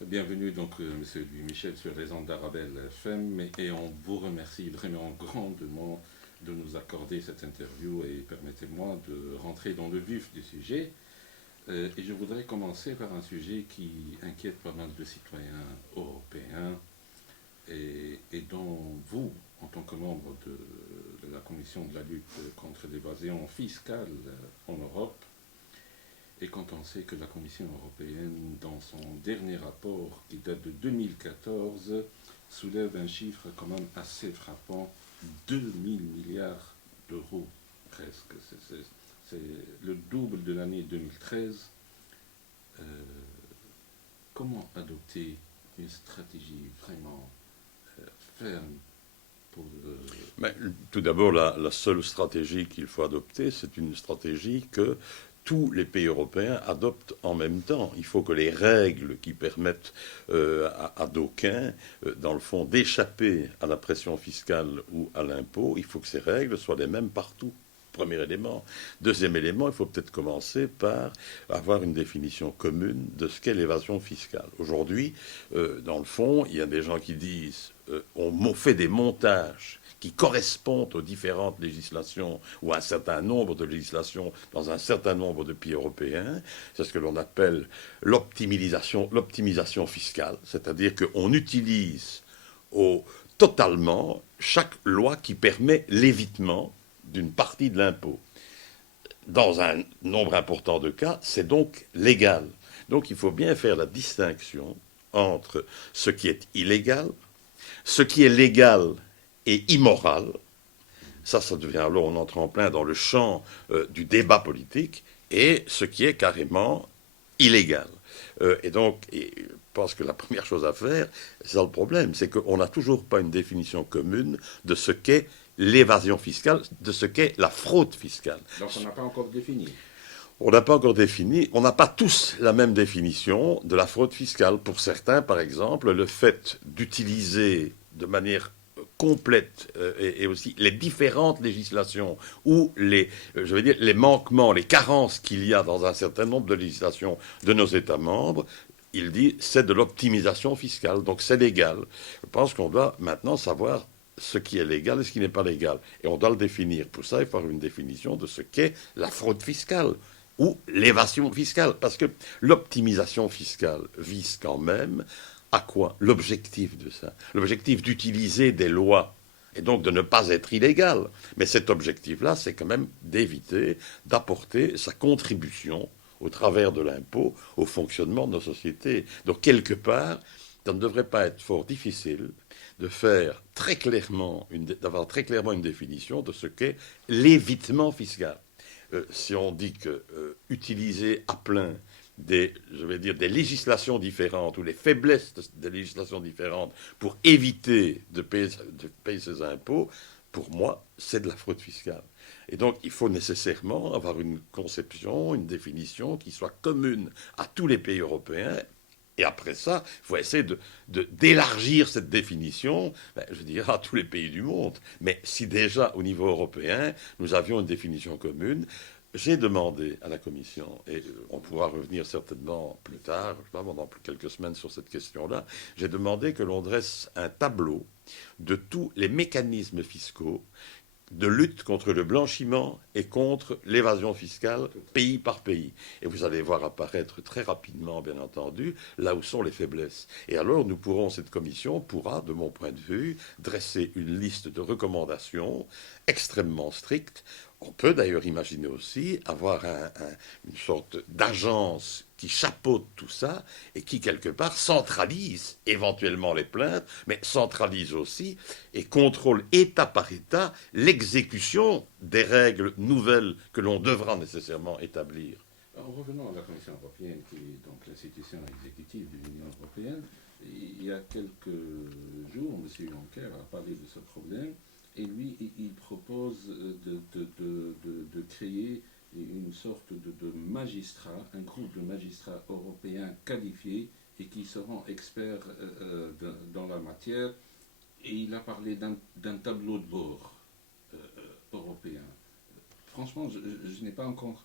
Bienvenue donc, Monsieur Louis Michel, sur les ondes d'Arabelle FM, et on vous remercie vraiment grandement de nous accorder cette interview et permettez-moi de rentrer dans le vif du sujet. Et je voudrais commencer par un sujet qui inquiète pas mal de citoyens européens et dont vous, en tant que membre de la Commission de la lutte contre l'évasion fiscale en Europe, et quand on sait que la Commission européenne, dans son dernier rapport qui date de 2014, soulève un chiffre quand même assez frappant, 2000 milliards d'euros presque. C'est le double de l'année 2013. Euh, Comment adopter une stratégie vraiment ferme pour... Mais, tout d'abord, la seule stratégie qu'il faut adopter, c'est une stratégie que tous les pays européens adoptent en même temps. Il faut que les règles qui permettent à d'aucuns, dans le fond, d'échapper à la pression fiscale ou à l'impôt, il faut que ces règles soient les mêmes partout. Premier élément. Deuxième élément, il faut peut-être commencer par avoir une définition commune de ce qu'est l'évasion fiscale. Aujourd'hui, dans le fond, il y a des gens qui disent on fait des montages qui correspondent aux différentes législations ou à un certain nombre de législations dans un certain nombre de pays européens. C'est ce que l'on appelle l'optimisation fiscale, c'est-à-dire qu'on utilise au, totalement chaque loi qui permet l'évitement d'une partie de l'impôt. Dans un nombre important de cas, c'est donc légal. Donc il faut bien faire la distinction entre ce qui est illégal, ce qui est légal et immoral. Ça devient alors, on entre en plein dans le champ du débat politique, et ce qui est carrément illégal. Et donc, je pense que la première chose à faire, c'est ça le problème, c'est qu'on n'a toujours pas une définition commune de ce qu'est l'évasion fiscale, de ce qu'est la fraude fiscale. Donc on n'a pas encore défini. On n'a pas encore défini, on n'a pas tous la même définition de la fraude fiscale. Pour certains, par exemple, le fait d'utiliser de manière complète et aussi les différentes législations ou je veux dire, les manquements, les carences qu'il y a dans un certain nombre de législations de nos États membres, il dit c'est de l'optimisation fiscale, donc c'est légal. Je pense qu'on doit maintenant savoir ce qui est légal et ce qui n'est pas légal. Et on doit le définir. Pour ça, il faut avoir une définition de ce qu'est la fraude fiscale ou l'évasion fiscale. Parce que l'optimisation fiscale vise quand même à quoi? L'objectif de ça. L'objectif d'utiliser des lois et donc de ne pas être illégal. Mais cet objectif-là, c'est quand même d'éviter d'apporter sa contribution au travers de l'impôt au fonctionnement de nos sociétés. Donc quelque part, ça ne devrait pas être fort difficile de faire très clairement d'avoir très clairement une définition de ce qu'est l'évitement fiscal. Si on dit que utiliser à plein je vais dire, des législations différentes ou les faiblesses des législations différentes pour éviter de payer ses impôts, pour moi, c'est de la fraude fiscale. Et donc, il faut nécessairement avoir une conception, une définition qui soit commune à tous les pays européens. Et après ça, il faut essayer d'élargir cette définition, je veux dire, à tous les pays du monde. Mais si déjà, au niveau européen, nous avions une définition commune, j'ai demandé à la Commission, et on pourra revenir certainement plus tard, je sais pas, pendant quelques semaines sur cette question-là, j'ai demandé que l'on dresse un tableau de tous les mécanismes fiscaux de lutte contre le blanchiment et contre l'évasion fiscale pays par pays. Et vous allez voir apparaître très rapidement, bien entendu, là où sont les faiblesses. Et alors, cette commission pourra, de mon point de vue, dresser une liste de recommandations extrêmement strictes. On peut d'ailleurs imaginer aussi avoir une sorte d'agence qui chapeaute tout ça et qui, quelque part, centralise éventuellement les plaintes, mais centralise aussi et contrôle État par État l'exécution des règles nouvelles que l'on devra nécessairement établir. En revenant à la Commission européenne, qui est donc l'institution exécutive de l'Union européenne, il y a quelques jours, M. Juncker a parlé de ce problème, et lui, il propose de créer une sorte de magistrat, un groupe de magistrats européens qualifiés et qui seront experts dans la matière. Et il a parlé d'un tableau de bord européen. franchement, je n'ai pas encore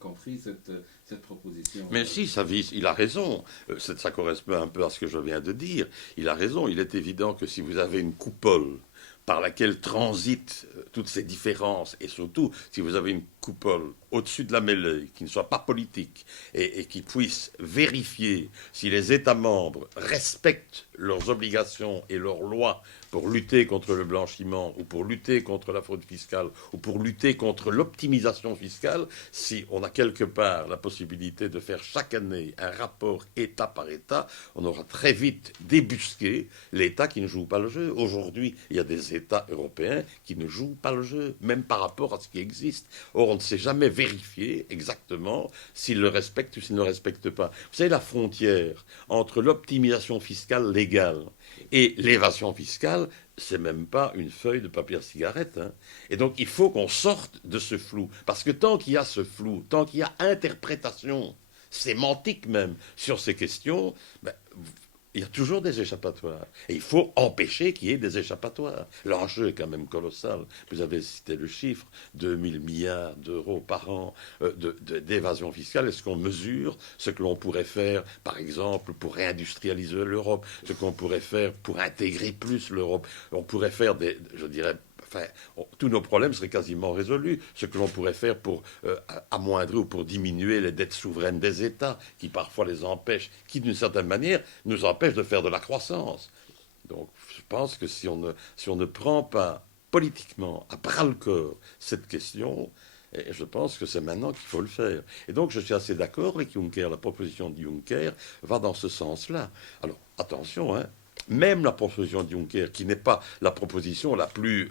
compris cette proposition. Mais si, ça vise, il a raison. Ça correspond un peu à ce que je viens de dire. Il a raison. Il est évident que si vous avez une coupole par laquelle transitent toutes ces différences, et surtout si vous avez une coupole au-dessus de la mêlée, qui ne soit pas politique, et qui puisse vérifier si les États membres respectent leurs obligations et leurs lois pour lutter contre le blanchiment, ou pour lutter contre la fraude fiscale, ou pour lutter contre l'optimisation fiscale, si on a quelque part la possibilité de faire chaque année un rapport État par État, on aura très vite débusqué l'État qui ne joue pas le jeu. Aujourd'hui, il y a des États européens qui ne jouent pas le jeu, même par rapport à ce qui existe. Or, on ne sait jamais vérifier exactement s'ils le respectent ou s'ils ne le respectent pas. Vous savez, la frontière entre l'optimisation fiscale légale et l'évasion fiscale, c'est même pas une feuille de papier à cigarette. Hein. Et donc, il faut qu'on sorte de ce flou. Parce que tant qu'il y a ce flou, tant qu'il y a interprétation sémantique même sur ces questions, ben, il y a toujours des échappatoires. Et il faut empêcher qu'il y ait des échappatoires. L'enjeu est quand même colossal. Vous avez cité le chiffre, 2000 milliards d'euros par an d'évasion fiscale. Est-ce qu'on mesure ce que l'on pourrait faire, par exemple, pour réindustrialiser l'Europe, ce qu'on pourrait faire pour intégrer plus l'Europe? On pourrait faire je dirais, tous nos problèmes seraient quasiment résolus. Ce que l'on pourrait faire pour amoindrir ou pour diminuer les dettes souveraines des États, qui parfois les empêchent, qui d'une certaine manière nous empêchent de faire de la croissance. Donc je pense que si on ne prend pas politiquement à bras-le-corps cette question, et je pense que c'est maintenant qu'il faut le faire. Et donc je suis assez d'accord avec Juncker. La proposition de Juncker va dans ce sens-là. Alors attention, hein. Même la proposition de Juncker, qui n'est pas la proposition la plus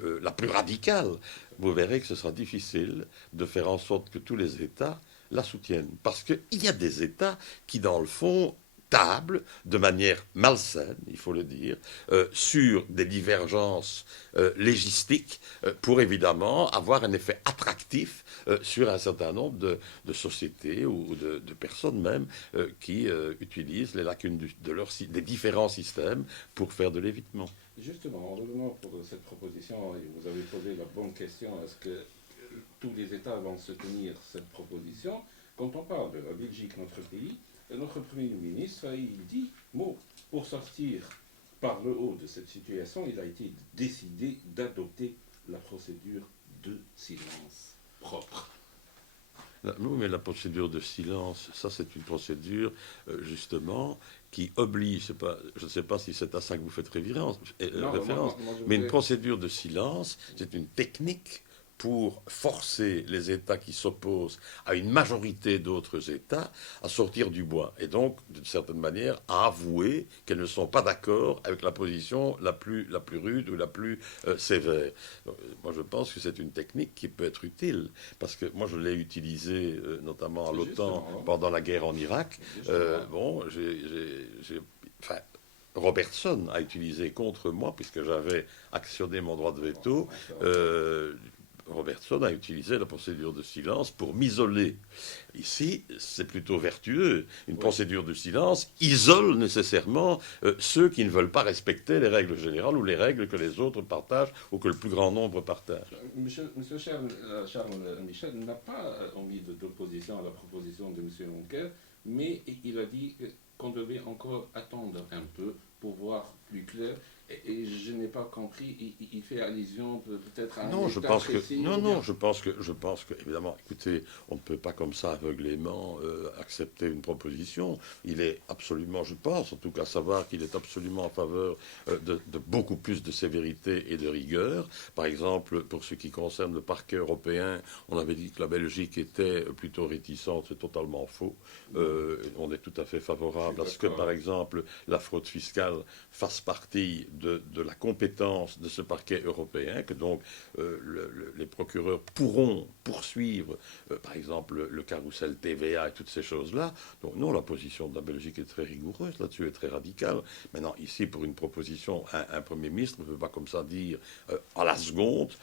radicale, vous verrez que ce sera difficile de faire en sorte que tous les États la soutiennent. Parce qu'il y a des États qui, dans le fond, tablent de manière malsaine, il faut le dire, sur des divergences légistiques pour évidemment avoir un effet attractif sur un certain nombre de sociétés ou de personnes même qui utilisent les lacunes des différents systèmes pour faire de l'évitement. Justement, en revenant pour cette proposition, vous avez posé la bonne question, est-ce que tous les États vont soutenir cette proposition? Quand on parle de la Belgique, notre pays, notre Premier ministre, il dit, bon, pour sortir par le haut de cette situation, il a été décidé d'adopter la procédure de silence propre. Oui, mais la procédure de silence, ça c'est une procédure justement qui oblige, je ne sais pas si c'est à ça que vous faites référence, mais une procédure de silence, c'est une technique pour forcer les États qui s'opposent à une majorité d'autres États à sortir du bois. Et donc, d'une certaine manière, à avouer qu'elles ne sont pas d'accord avec la position la plus rude ou la plus sévère. Donc, moi, je pense que c'est une technique qui peut être utile. Parce que moi, je l'ai utilisée notamment à l'OTAN pendant la guerre en Irak. Robertson a utilisé contre moi, puisque j'avais actionné mon droit de veto, Robertson a utilisé la procédure de silence pour m'isoler. Ici, c'est plutôt vertueux. Une procédure de silence isole nécessairement ceux qui ne veulent pas respecter les règles générales ou les règles que les autres partagent ou que le plus grand nombre partage. Monsieur Charles Michel n'a pas mis d'opposition à la proposition de M. Juncker, mais il a dit qu'on devait encore attendre un peu pour voir plus clair. Et je n'ai pas compris, il fait allusion peut-être à un état précis. Je pense que, évidemment, écoutez, on ne peut pas comme ça aveuglément accepter une proposition. Il est absolument, je pense, en tout cas savoir qu'il est absolument en faveur de beaucoup plus de sévérité et de rigueur. Par exemple, pour ce qui concerne le parquet européen, on avait dit que la Belgique était plutôt réticente, c'est totalement faux. On est tout à fait favorable à ce que, par exemple, la fraude fiscale fasse partie de la compétence de ce parquet européen, que donc les procureurs pourront poursuivre, par exemple, le carrousel TVA et toutes ces choses-là. Donc non, la position de la Belgique est très rigoureuse là-dessus, est très radicale. Maintenant, ici, pour une proposition, un Premier ministre ne peut pas comme ça dire à la seconde,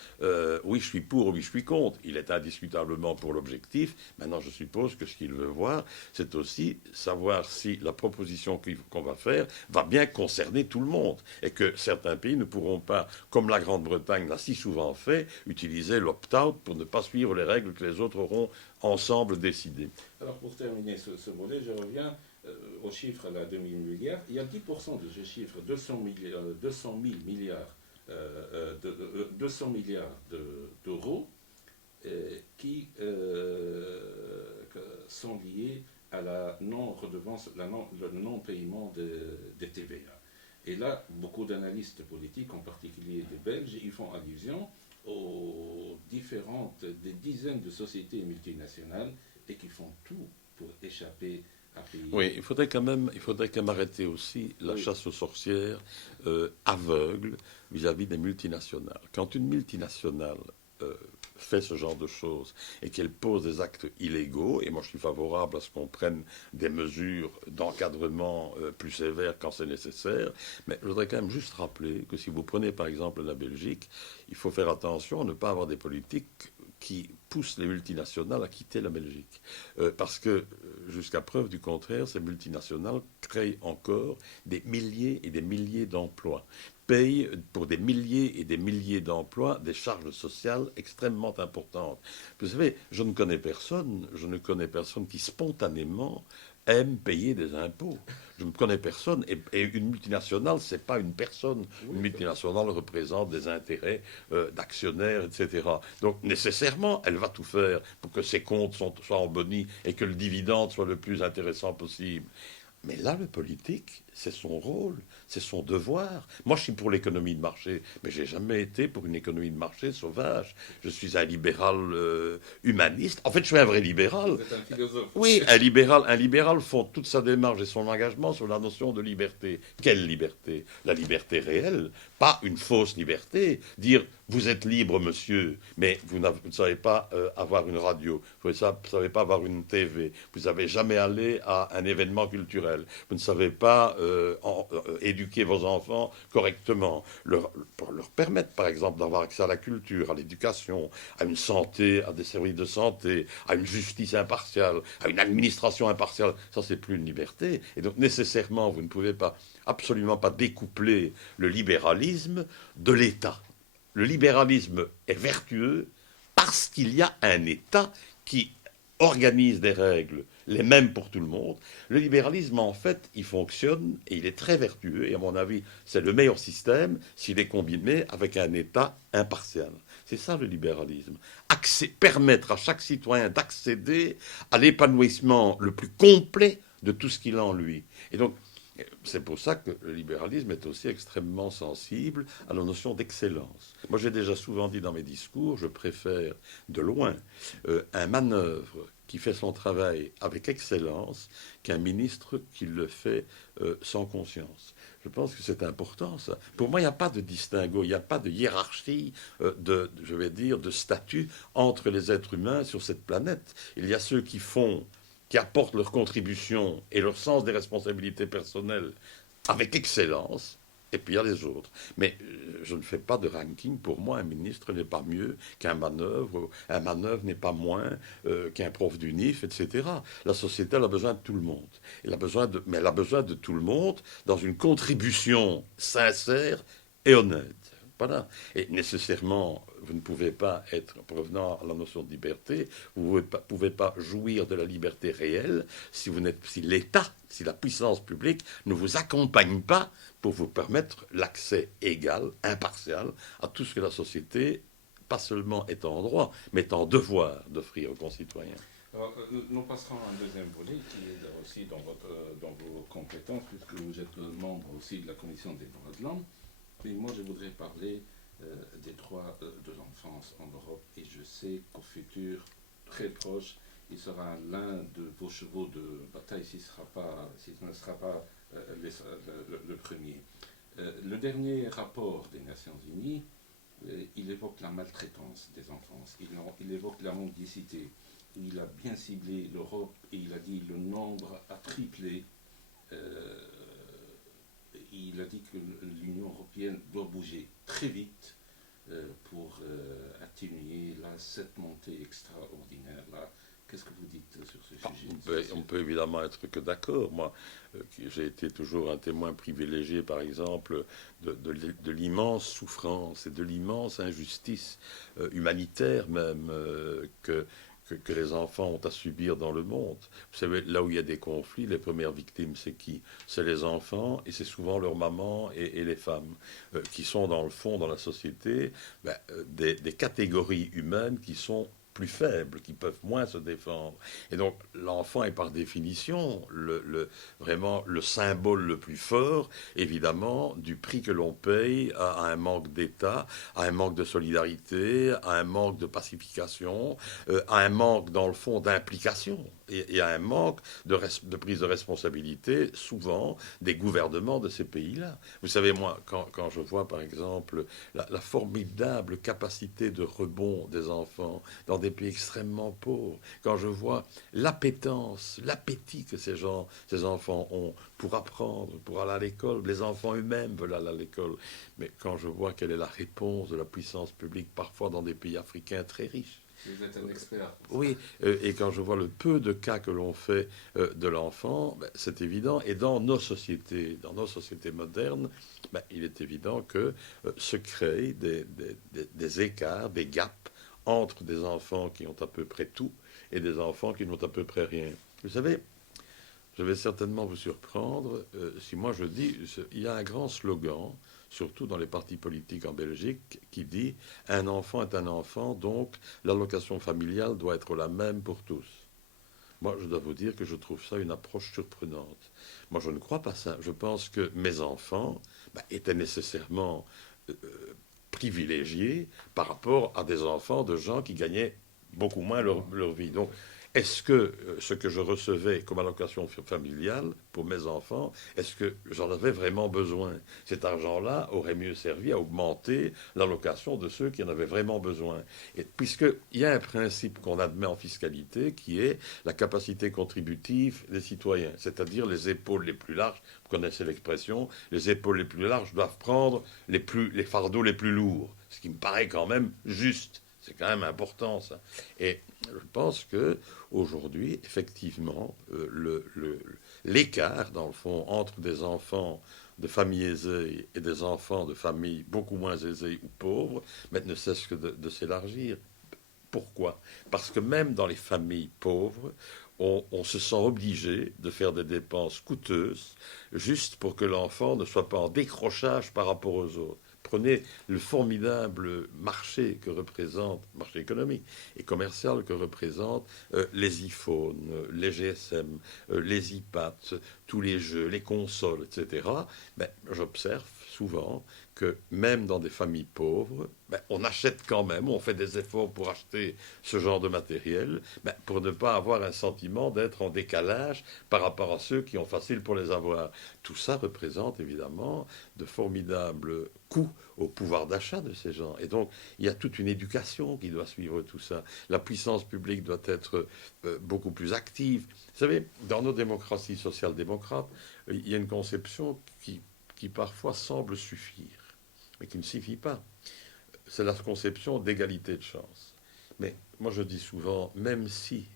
oui, je suis pour, oui, je suis contre. Il est indiscutablement pour l'objectif. Maintenant, je suppose que ce qu'il veut voir, c'est aussi savoir si la proposition qu'on va faire va bien concerner tout le monde et que certains pays ne pourront pas, comme la Grande-Bretagne l'a si souvent fait, utiliser l'opt-out pour ne pas suivre les règles que les autres auront ensemble décidées. Alors pour terminer ce volet, je reviens au chiffre à 2000 milliards. Il y a 10% de ce chiffre, 200 000 milliards, 200 milliards d'euros qui sont liés à la non-redevance, le non-paiement des TVA. Et là, beaucoup d'analystes politiques, en particulier des Belges, ils font allusion aux des dizaines de sociétés multinationales et qui font tout pour échapper à payer. Oui, il faudrait quand même arrêter aussi la chasse aux sorcières aveugle vis-à-vis des multinationales. Quand une multinationale fait ce genre de choses et qu'elle pose des actes illégaux, et moi je suis favorable à ce qu'on prenne des mesures d'encadrement plus sévères quand c'est nécessaire, mais je voudrais quand même juste rappeler que si vous prenez par exemple la Belgique, il faut faire attention à ne pas avoir des politiques qui poussent les multinationales à quitter la Belgique. Parce que, jusqu'à preuve du contraire, ces multinationales créent encore des milliers et des milliers d'emplois, payent pour des milliers et des milliers d'emplois des charges sociales extrêmement importantes. Vous savez, je ne connais personne qui spontanément aime payer des impôts. Je ne connais personne. Et une multinationale, ce n'est pas une personne. Une multinationale représente des intérêts d'actionnaires, etc. Donc, nécessairement, elle va tout faire pour que ses comptes soient en bonnie et que le dividende soit le plus intéressant possible. Mais là, le politique, c'est son rôle, c'est son devoir. Moi, je suis pour l'économie de marché, mais je n'ai jamais été pour une économie de marché sauvage. Je suis un libéral humaniste. En fait, je suis un vrai libéral. Vous êtes un philosophe. Oui, un libéral fonde toute sa démarche et son engagement sur la notion de liberté. Quelle liberté? La liberté réelle, pas une fausse liberté. Dire, vous êtes libre, monsieur, mais vous ne savez pas avoir une radio, vous ne savez pas avoir une TV, vous n'avez jamais allé à un événement culturel, vous ne savez pas éduquer vos enfants correctement, pour leur permettre, par exemple, d'avoir accès à la culture, à l'éducation, à une santé, à des services de santé, à une justice impartiale, à une administration impartiale. Ça, c'est plus une liberté. Et donc, nécessairement, vous ne pouvez pas, absolument pas découpler le libéralisme de l'État. Le libéralisme est vertueux parce qu'il y a un État qui organise des règles les mêmes pour tout le monde. Le libéralisme, en fait, il fonctionne et il est très vertueux. Et à mon avis, c'est le meilleur système s'il est combiné avec un État impartial. C'est ça le libéralisme. Permettre à chaque citoyen d'accéder à l'épanouissement le plus complet de tout ce qu'il a en lui. Et donc, c'est pour ça que le libéralisme est aussi extrêmement sensible à la notion d'excellence. Moi, j'ai déjà souvent dit dans mes discours, je préfère de loin un manœuvre qui fait son travail avec excellence qu'un ministre qui le fait sans conscience. Je pense que c'est important, ça. Pour moi, il n'y a pas de distinguo, il n'y a pas de hiérarchie, de statut entre les êtres humains sur cette planète. Il y a ceux qui apportent leur contribution et leur sens des responsabilités personnelles avec excellence, et puis il y a les autres. Mais je ne fais pas de ranking. Pour moi, un ministre n'est pas mieux qu'un manœuvre n'est pas moins qu'un prof d'UNIF, etc. La société, elle a besoin de tout le monde. Mais elle a besoin de tout le monde dans une contribution sincère et honnête. Voilà. Et nécessairement, vous ne pouvez pas être, revenant à la notion de liberté, vous ne pouvez pas jouir de la liberté réelle si l'État, si la puissance publique ne vous accompagne pas pour vous permettre l'accès égal, impartial, à tout ce que la société, pas seulement est en droit, mais est en devoir d'offrir aux concitoyens. Alors, nous passerons à un deuxième volet qui est là aussi dans vos compétences, puisque vous êtes membre aussi de la Commission des droits de l'homme. Et moi, je voudrais parler des droits de l'enfance en Europe. Et je sais qu'au futur, très proche, il sera l'un de vos chevaux de bataille, si ce ne sera pas le premier. Le dernier rapport des Nations Unies, il évoque la maltraitance des enfants, il évoque la mendicité. Il a bien ciblé l'Europe et il a dit le nombre a triplé. Il a dit que l'Union européenne doit bouger très vite pour atténuer cette montée extraordinaire là, Qu'est-ce que vous dites sur ce Ah, sujet? on peut évidemment être que d'accord. Moi, j'ai été toujours un témoin privilégié, par exemple, de l'immense souffrance et de l'immense injustice humanitaire même que les enfants ont à subir dans le monde. Vous savez, là où il y a des conflits, les premières victimes, c'est qui? C'est les enfants et c'est souvent leurs mamans et les femmes qui sont dans le fond, dans la société, des catégories humaines qui sont plus faibles, qui peuvent moins se défendre. Et donc l'enfant est par définition vraiment le symbole le plus fort, évidemment, du prix que l'on paye à un manque d'État, à un manque de solidarité, à un manque de pacification, à un manque, dans le fond, d'implication et à un manque de prise de responsabilité, souvent, des gouvernements de ces pays-là. Vous savez, moi, quand je vois, par exemple, la formidable capacité de rebond des enfants dans des pays extrêmement pauvres, quand je vois l'appétence, l'appétit que ces enfants ont pour apprendre, pour aller à l'école, les enfants eux-mêmes veulent aller à l'école, mais quand je vois quelle est la réponse de la puissance publique, parfois dans des pays africains très riches, Vous êtes un expert. oui, et quand je vois le peu de cas que l'on fait de l'enfant, ben, c'est évident. Et dans nos sociétés modernes, ben, il est évident que se créent des écarts, des gaps entre des enfants qui ont à peu près tout et des enfants qui n'ont à peu près rien. Vous savez, je vais certainement vous surprendre si moi je dis, il y a un grand slogan, surtout dans les partis politiques en Belgique, qui dit un enfant est un enfant, donc l'allocation familiale doit être la même pour tous. Moi, je dois vous dire que je trouve ça une approche surprenante. Moi, je ne crois pas ça. Je pense que mes enfants étaient nécessairement euh, privilégiés par rapport à des enfants de gens qui gagnaient beaucoup moins leur vie. Donc, est-ce que ce que je recevais comme allocation familiale pour mes enfants, est-ce que j'en avais vraiment besoin? Cet argent-là aurait mieux servi à augmenter l'allocation de ceux qui en avaient vraiment besoin. Et puisqu'il y a un principe qu'on admet en fiscalité qui est la capacité contributive des citoyens, c'est-à-dire les épaules les plus larges, vous connaissez l'expression, les épaules les plus larges doivent prendre les fardeaux les plus lourds, ce qui me paraît quand même juste. C'est quand même important, ça. Et je pense que aujourd'hui, effectivement, l'écart, dans le fond, entre des enfants de familles aisées et des enfants de familles beaucoup moins aisées ou pauvres, mais ne cesse que de s'élargir. Pourquoi? Parce que même dans les familles pauvres, on se sent obligé de faire des dépenses coûteuses juste pour que l'enfant ne soit pas en décrochage par rapport aux autres. Prenez le formidable marché que représente, marché économique et commercial que représentent les iPhones, les GSM, les iPads, tous les jeux, les consoles, etc. Ben, j'observe souvent que même dans des familles pauvres, ben, on achète quand même, on fait des efforts pour acheter ce genre de matériel, ben, pour ne pas avoir un sentiment d'être en décalage par rapport à ceux qui ont facile pour les avoir. Tout ça représente évidemment de formidables coûts au pouvoir d'achat de ces gens. Et donc, il y a toute une éducation qui doit suivre tout ça. La puissance publique doit être beaucoup plus active. Vous savez, dans nos démocraties social-démocrates, il y a une conception qui parfois semble suffire, mais qui ne suffit pas. C'est la conception d'égalité de chance. Mais moi je dis souvent, même si,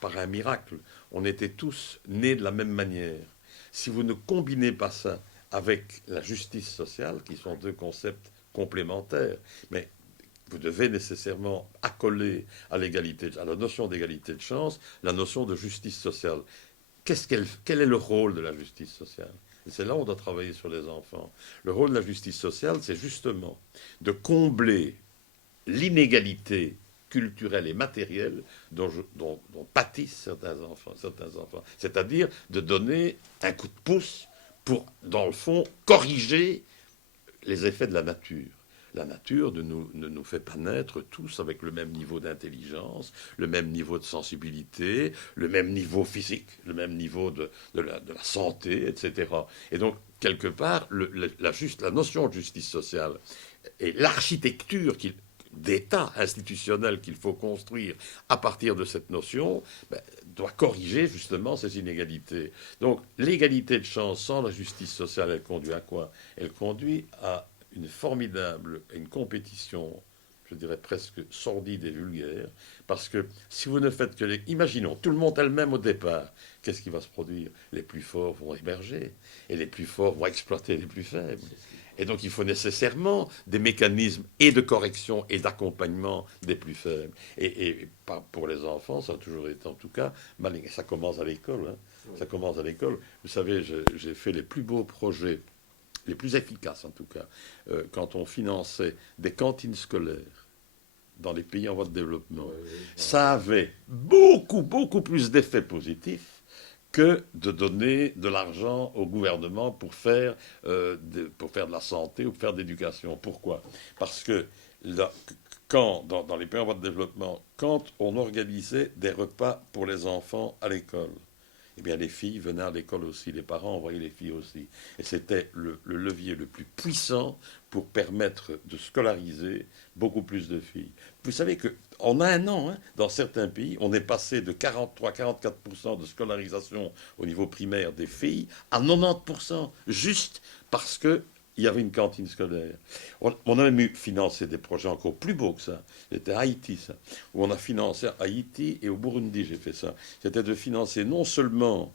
par un miracle, on était tous nés de la même manière, si vous ne combinez pas ça avec la justice sociale, qui sont deux concepts complémentaires, mais vous devez nécessairement accoler à l'égalité, à la notion d'égalité de chance, la notion de justice sociale. Quel est le rôle de la justice sociale? Et c'est là où on doit travailler sur les enfants. Le rôle de la justice sociale, c'est justement de combler l'inégalité culturelle et matérielle dont pâtissent certains enfants. C'est-à-dire de donner un coup de pouce pour, dans le fond, corriger les effets de la nature. La nature ne nous fait pas naître tous avec le même niveau d'intelligence, le même niveau de sensibilité, le même niveau physique, le même niveau de la santé, etc. Et donc, quelque part, la notion de justice sociale et l'architecture d'État institutionnel qu'il faut construire à partir de cette notion doit corriger justement ces inégalités. Donc l'égalité de chance sans la justice sociale, elle conduit à quoi? Elle conduit à une formidable, une compétition, je dirais presque sordide et vulgaire, parce que si vous ne faites que Imaginons, tout le monde est le même au départ, qu'est-ce qui va se produire? Les plus forts vont émerger, et les plus forts vont exploiter les plus faibles. Et donc il faut nécessairement des mécanismes et de correction et d'accompagnement des plus faibles. Et pour les enfants, ça a toujours été en tout cas, ça commence à l'école. Hein. Ça commence à l'école. Vous savez, j'ai fait les plus beaux projets, les plus efficaces en tout cas, quand on finançait des cantines scolaires dans les pays en voie de développement. Ça avait beaucoup, beaucoup plus d'effets positifs que de donner de l'argent au gouvernement pour faire de la santé ou pour faire de l'éducation. Pourquoi? Parce que dans les pays en voie de développement, quand on organisait des repas pour les enfants à l'école, eh bien les filles venaient à l'école aussi, les parents envoyaient les filles aussi. Et c'était le levier le plus puissant pour permettre de scolariser beaucoup plus de filles. Vous savez qu'en un an, hein, dans certains pays, on est passé de 43-44% de scolarisation au niveau primaire des filles à 90%, juste parce que il y avait une cantine scolaire. On a même financé des projets encore plus beaux que ça. C'était à Haïti, ça. Où on a financé à Haïti et au Burundi, j'ai fait ça. C'était de financer non seulement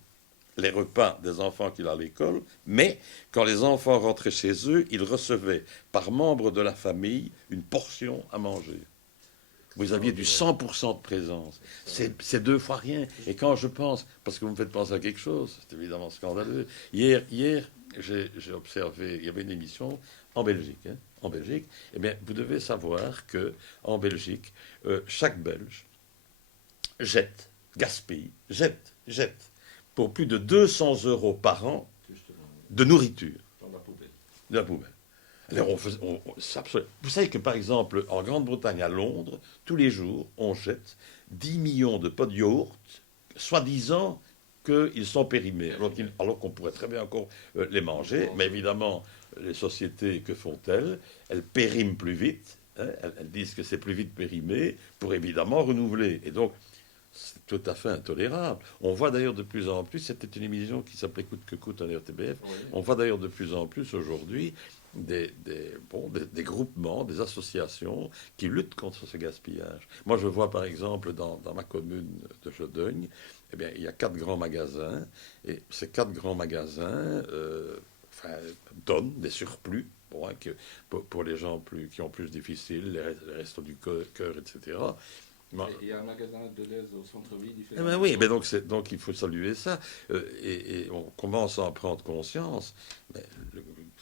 les repas des enfants qui allaient à l'école, mais quand les enfants rentraient chez eux, ils recevaient par membre de la famille une portion à manger. Vous aviez du 100% de présence. C'est deux fois rien. Et quand je pense, parce que vous me faites penser à quelque chose, c'est évidemment scandaleux. Hier j'ai observé, il y avait une émission en Belgique. Hein, en Belgique, eh bien, vous devez savoir que en Belgique, chaque Belge jette pour plus de 200 € par an de nourriture. Dans la poubelle. De la poubelle. Alors vous savez que par exemple en Grande-Bretagne, à Londres, tous les jours, on jette 10 millions de pots de yaourt, soi-disant qu'ils sont périmés, alors qu'on pourrait très bien encore les manger. Mais évidemment, les sociétés, que font-elles? Elles périment plus vite. Hein, elles disent que c'est plus vite périmé pour évidemment renouveler. Et donc, c'est tout à fait intolérable. On voit d'ailleurs de plus en plus, c'était une émission qui s'appelait Coûte que coûte en RTBF, oui. On voit d'ailleurs de plus en plus aujourd'hui des groupements, des associations qui luttent contre ce gaspillage. Moi, je vois par exemple dans ma commune de Jodogne, eh bien, il y a 4 grands magasins, et ces 4 grands magasins donnent des surplus. Bon, hein, pour les gens qui ont plus difficile, les restos du cœur, etc. Il y a un magasin de l'aise au centre-ville. Eh ben oui, mais donc il faut saluer ça. Et on commence à en prendre conscience. Mais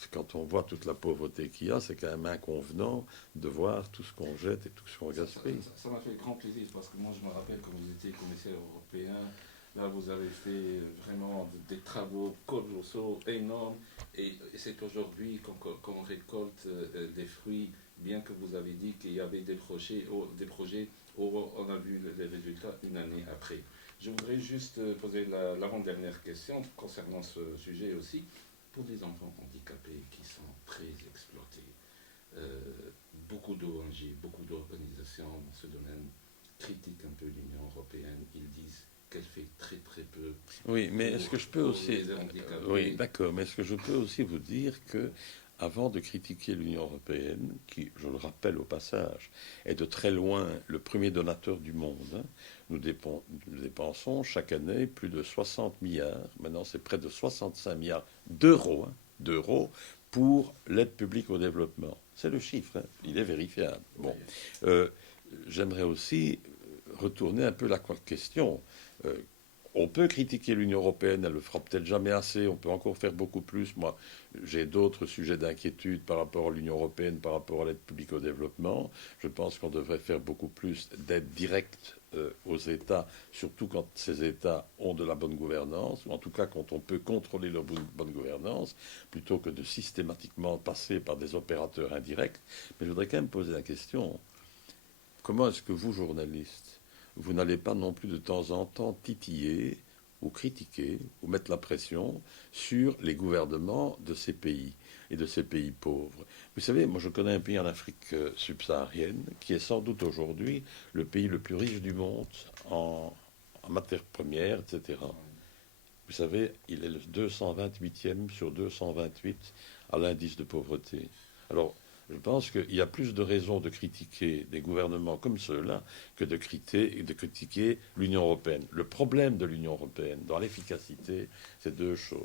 quand on voit toute la pauvreté qu'il y a, c'est quand même inconvenant de voir tout ce qu'on jette et tout ce qu'on gaspille. Ça m'a fait grand plaisir parce que moi je me rappelle quand vous étiez commissaire européen, là vous avez fait vraiment des travaux colossaux, énormes. Et c'est aujourd'hui qu'on récolte des fruits, bien que vous avez dit qu'il y avait des projets on a vu les résultats une année après. Je voudrais juste poser l'avant-dernière question concernant ce sujet aussi. Pour les enfants handicapés qui sont très exploités, beaucoup d'ONG, beaucoup d'organisations dans ce domaine critiquent un peu l'Union européenne. Ils disent qu'elle fait très très peu. Oui, mais est-ce que je peux aussi... Oui, d'accord, mais est-ce que je peux aussi vous dire que avant de critiquer l'Union européenne, qui, je le rappelle au passage, est de très loin le premier donateur du monde, hein, nous dépensons chaque année plus de 60 milliards, maintenant c'est près de 65 milliards d'euros, pour l'aide publique au développement. C'est le chiffre, hein, il est vérifiable. Bon, j'aimerais aussi retourner un peu la question. On peut critiquer l'Union européenne, elle le fera peut-être jamais assez, on peut encore faire beaucoup plus. Moi, j'ai d'autres sujets d'inquiétude par rapport à l'Union européenne, par rapport à l'aide publique au développement. Je pense qu'on devrait faire beaucoup plus d'aide directe aux États, surtout quand ces États ont de la bonne gouvernance, ou en tout cas quand on peut contrôler leur bonne gouvernance, plutôt que de systématiquement passer par des opérateurs indirects. Mais je voudrais quand même poser la question, comment est-ce que vous, journalistes, vous n'allez pas non plus de temps en temps titiller ou critiquer ou mettre la pression sur les gouvernements de ces pays et de ces pays pauvres. Vous savez, moi je connais un pays en Afrique subsaharienne qui est sans doute aujourd'hui le pays le plus riche du monde en matières premières, etc. Vous savez, il est le 228e sur 228 à l'indice de pauvreté. Alors, Je pense qu'il y a plus de raisons de critiquer des gouvernements comme ceux-là que de critiquer l'Union européenne. Le problème de l'Union européenne dans l'efficacité, c'est deux choses.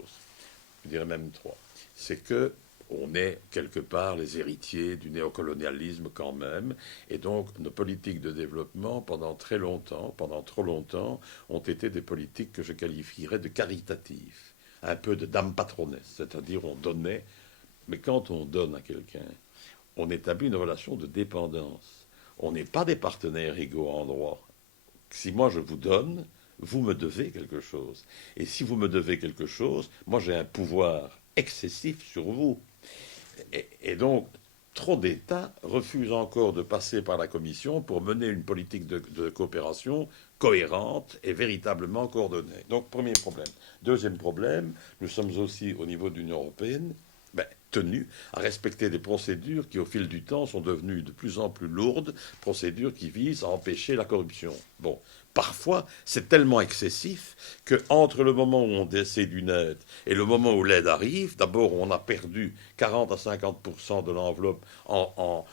Je dirais même trois. C'est que on est quelque part les héritiers du néocolonialisme quand même, et donc nos politiques de développement pendant très longtemps, pendant trop longtemps, ont été des politiques que je qualifierais de caritatives, un peu de dame patronesse, c'est-à-dire on donnait, mais quand on donne à quelqu'un, on établit une relation de dépendance. On n'est pas des partenaires égaux en droit. Si moi je vous donne, vous me devez quelque chose. Et si vous me devez quelque chose, moi j'ai un pouvoir excessif sur vous. Et donc, trop d'États refusent encore de passer par la Commission pour mener une politique de coopération cohérente et véritablement coordonnée. Donc, premier problème. Deuxième problème, nous sommes aussi au niveau de l'Union européenne tenus à respecter des procédures qui, au fil du temps, sont devenues de plus en plus lourdes, procédures qui visent à empêcher la corruption. Bon, parfois, c'est tellement excessif qu'entre le moment où on décide une aide et le moment où l'aide arrive, d'abord, on a perdu 40 à 50% de l'enveloppe en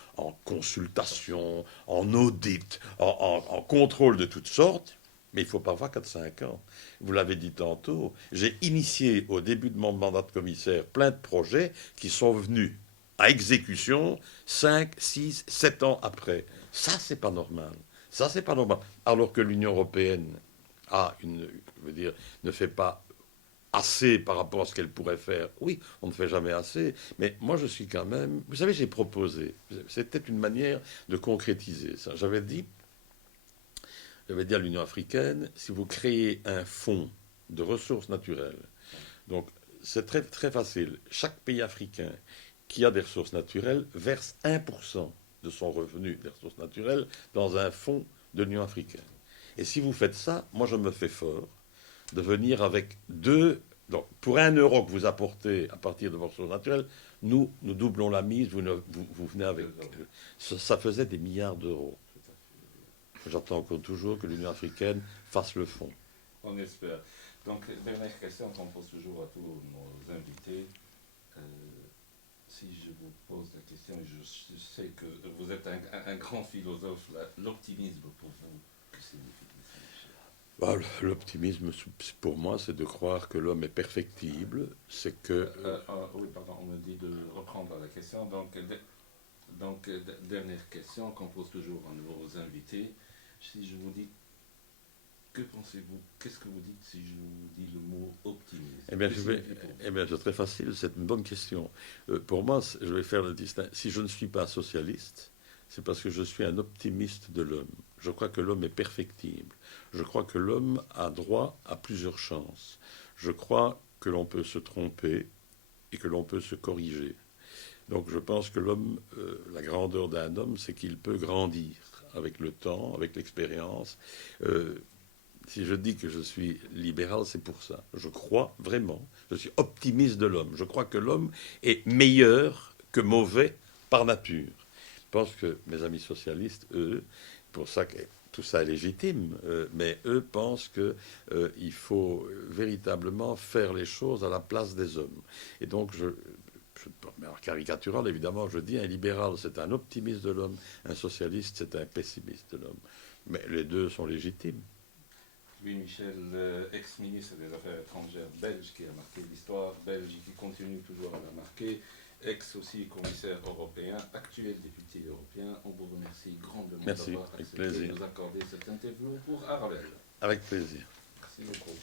consultation, en audit, en contrôle de toutes sortes. Mais il faut parfois 4-5 ans. Vous l'avez dit tantôt, j'ai initié au début de mon mandat de commissaire plein de projets qui sont venus à exécution 5, 6, 7 ans après. Ça, c'est pas normal. Ça, c'est pas normal. Alors que l'Union européenne ne fait pas assez par rapport à ce qu'elle pourrait faire. Oui, on ne fait jamais assez. Mais moi, je suis quand même... Vous savez, j'ai proposé. C'était une manière de concrétiser ça. J'avais dit à l'Union africaine, si vous créez un fonds de ressources naturelles, donc c'est très, très facile. Chaque pays africain qui a des ressources naturelles verse 1% de son revenu des ressources naturelles dans un fonds de l'Union africaine. Et si vous faites ça, moi je me fais fort de venir avec donc pour 1 euro que vous apportez à partir de vos ressources naturelles, nous doublons la mise, vous venez avec... Ça faisait des milliards d'euros. J'attends encore toujours que l'Union africaine fasse le fond. On espère. Donc, dernière question qu'on pose toujours à tous nos invités. Si je vous pose la question, et je sais que vous êtes un grand philosophe, l'optimisme pour vous, que signifie-t-il? L'optimisme, pour moi, c'est de croire que l'homme est perfectible. C'est que... oui, pardon, on me dit de reprendre la question. Donc, dernière question qu'on pose toujours à nos invités. Si je vous dis, que pensez-vous? Qu'est-ce que vous dites si je vous dis le mot optimisme? C'est très facile, c'est une bonne question. Pour moi, je vais faire le distinguo. Si je ne suis pas socialiste, c'est parce que je suis un optimiste de l'homme. Je crois que l'homme est perfectible. Je crois que l'homme a droit à plusieurs chances. Je crois que l'on peut se tromper et que l'on peut se corriger. Donc je pense que l'homme, la grandeur d'un homme, c'est qu'il peut grandir avec le temps, avec l'expérience. Si je dis que je suis libéral, c'est pour ça. Je crois vraiment, je suis optimiste de l'homme. Je crois que l'homme est meilleur que mauvais par nature. Je pense que mes amis socialistes, eux, pour ça que tout ça est légitime, mais eux pensent qu'il faut véritablement faire les choses à la place des hommes. Et donc en caricatural, évidemment, je dis un libéral, c'est un optimiste de l'homme, un socialiste, c'est un pessimiste de l'homme. Mais les deux sont légitimes. Louis Michel, ex-ministre des Affaires étrangères belge, qui a marqué l'histoire belge et qui continue toujours à la marquer, ex aussi commissaire européen, actuel député européen. On vous remercie grandement d'avoir accepté de nous accorder cette interview pour Arabelle. Avec plaisir. Merci beaucoup.